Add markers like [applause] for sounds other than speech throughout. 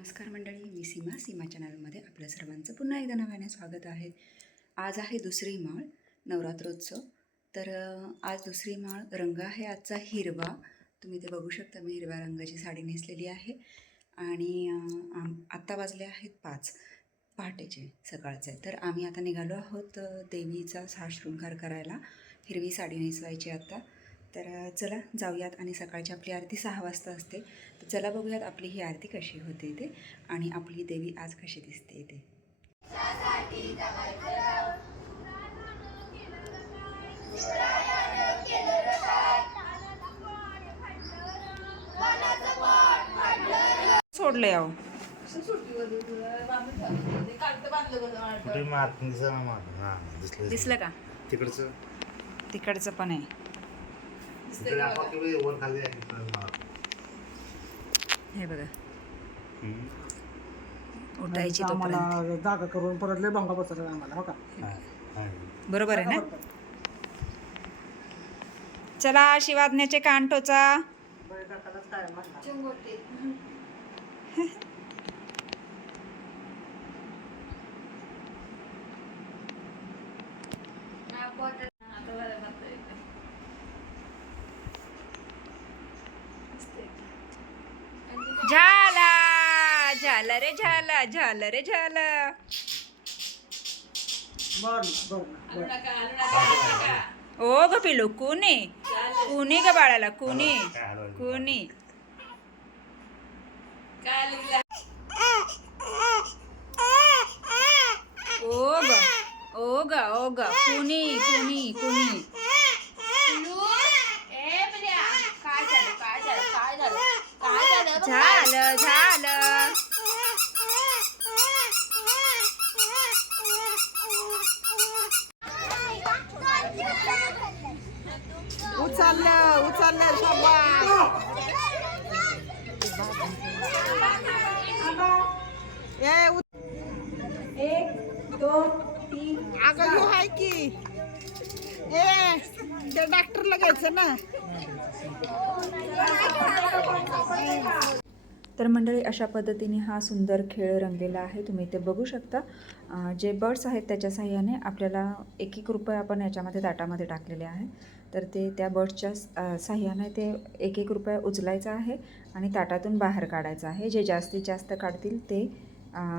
नमस्कार मंडळी मी सीमा सीमा चॅनलमध्ये आपल्या सर्वांचं पुन्हा एकदा नव्याने स्वागत आहे. आज आहे दुसरी माळ नवरात्रोत्सव. तर आज दुसरी माळ रंग आहे आजचा हिरवा. तुम्ही ते बघू शकता मी हिरव्या रंगाची साडी नेसलेली आहे. आणि आत्ता वाजले आहेत पाच पहाटेचे सकाळचे. तर आम्ही आता निघालो आहोत देवीचा सहा शृंगार करायला. हिरवी साडी नेसवायची आता. तर चला जाऊयात आणि सकाळची आपली आरती सहा वाजता असते. तर चला बघूयात आपली ही आरती कशी होते ते आणि आपली देवी आज कशी दिसते ते. सोडले अहो. हां दिसलं का? तिकडचं? तिकडचं पण आहे. हे बघा. हम्म. उठायची आम्हाला तोपर्यंत. जागा करून परत लय भंगा बसत आम्हाला हो का? हां, हां. बरोबर आहे ना? चला शिवाज्ञाचे कान टोचा. काय म्हणला. [laughs] झाला झालं रे झाला. झालं रे झालं. ओ ग पिलू कुणी? कुणी ग बाळाला कुणी? कुणी? ओ ग ओ ग ओ ग. कुणी कुणी कुणी झालं झालं उचललं उचललं शाबास. ए, उ- अगं ह्यो हाय की. ए ते डॉक्टरला घ्यायचं ना. तर मंडळी अशा पद्धतीने हा सुंदर खेळ रंगलेला आहे. तुम्ही ते बघू शकता. जे बर्ड्स आहेत त्याच्या साह्याने आपल्याला एक एक रुपये आपण याच्यामध्ये ताटामध्ये टाकलेले आहे. तर ते त्या बर्ड्सच्या सहाय्याने साह्याने ते एक एक रुपये उचलायचा आहे आणि ताटातून बाहेर काढायचा आहे. जे जास्तीत जास्त काढतील ते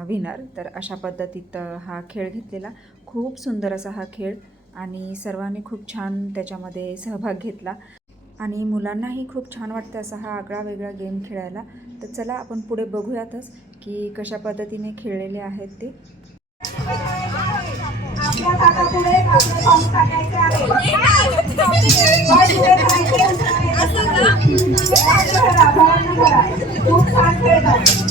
विनर तर अशा पद्धतीत हा खेळ घेतलेला. खूप सुंदर असा हा खेळ आणि सर्वांनी खूप छान त्याच्यामध्ये सहभाग घेतला. आणि मुलांनाही खूप छान वाटतं असा हा आगळा वेगळा गेम खेळायला. तर चला आपण पुढे बघूयातच की कशा पद्धतीने खेळलेले आहेत ते. आपल्या खूप छान खेळतात.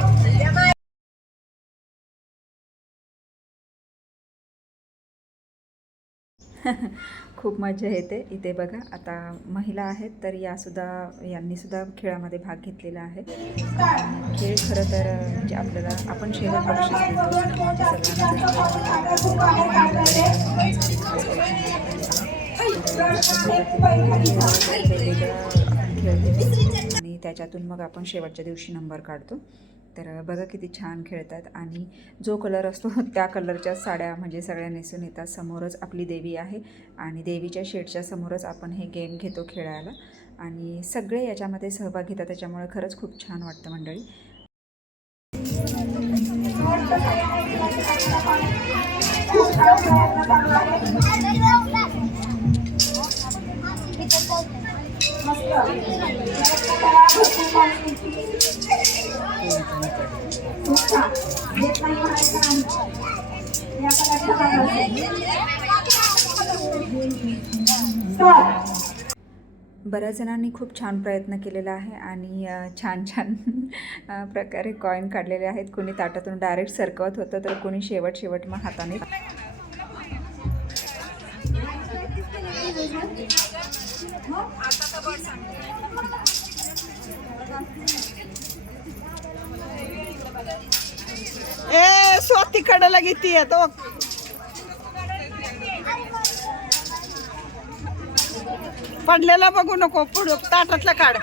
[laughs] खूप मजा येते. इथे बघा आता महिला आहेत तर यासुद्धा यांनीसुद्धा खेळामध्ये भाग घेतलेला आहे. खेळ खरं तर म्हणजे आपल्याला आपण शेवट बक्षीस आणि त्याच्यातून मग आपण शेवटच्या दिवशी नंबर काढतो. तर बघा किती छान खेळतात आणि जो कलर असतो [laughs] त्या कलरच्या साड्या म्हणजे सगळ्या नेसून येतात. समोरच आपली देवी आहे आणि देवीच्या शेडच्या समोरच आपण हे गेम घेतो खेळायला. आणि सगळे याच्यामध्ये सहभाग घेतात. त्याच्यामुळे खरंच खूप छान वाटतं मंडळी. बऱ्याच जणांनी खूप छान प्रयत्न केलेला आहे आणि छान छान प्रकारे कॉईन काढलेले आहेत. कोणी ताटातून डायरेक्ट सरकवत होतं तर कोणी शेवट शेवट मग हाताने आता तिकडला कडेला घेते तो पडलेला बघू नको पुढं ताटातला काढ.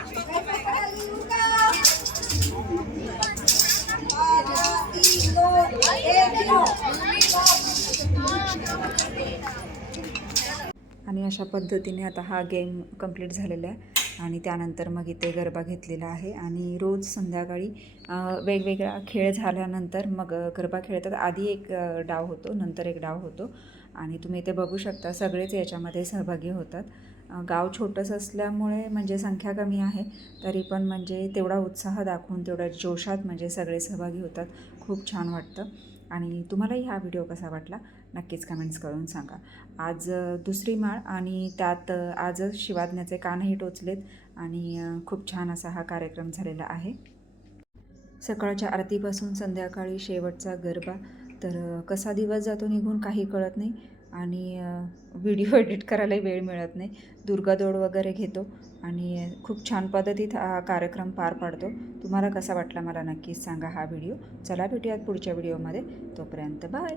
आणि अशा पद्धतीने आता हा गेम कंप्लीट झालेला आहे. आणि त्यानंतर मग इथे गरबा घेतलेला आहे आणि रोज संध्याकाळी वेगवेगळा खेळ झाल्यानंतर मग गरबा खेळतात. आधी एक डाव होतो नंतर एक डाव होतो. आणि तुम्ही इथे बघू शकता सगळेच याच्यामध्ये सहभागी होतात. गाव छोटंसं असल्यामुळे म्हणजे संख्या कमी आहे तरी पण म्हणजे तेवढा उत्साह दाखवून तेवढ्या जोशात म्हणजे सगळे सहभागी होतात. खूप छान वाटतं. आणि तुम्हालाही हा व्हिडिओ कसा वाटला? नक्कीच कमेंट्स करून सांगा. आज दुसरी माळ आणि त्यात आज आजच शिवाज्ञाचे कानही टोचलेत आणि खूप छान असा हा कार्यक्रम झालेला आहे. सकाळच्या आरतीपासून संध्याकाळी शेवटचा गरबा. तर कसा दिवस जातो निघून काही कळत नाही आणि व्हिडिओ एडिट करायलाही वेळ मिळत नाही. दुर्गादौड वगैरे घेतो आणि खूप छान पद्धतीत हा कार्यक्रम पार पाडतो. तुम्हाला कसा वाटला मला नक्कीच सांगा हा व्हिडिओ. चला भेटूयात पुढच्या व्हिडिओमध्ये. तोपर्यंत बाय!